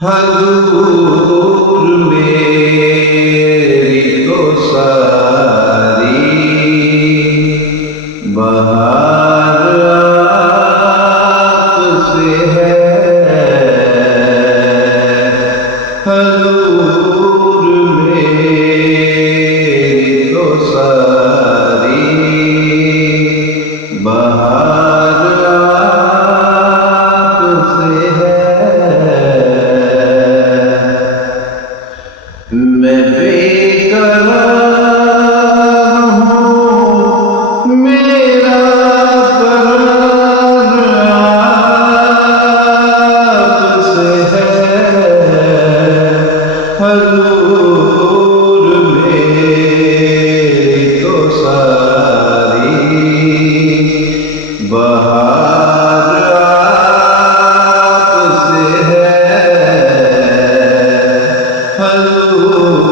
हजूर मेरी तो सारी बहार आपसे है। हजूर मेरी तो सारी बहार आपसे है। मैं बेकरार हूँ, मेरा करार आपसे है। हजूर मेरी तो सारी बहार आपसे है। हजूर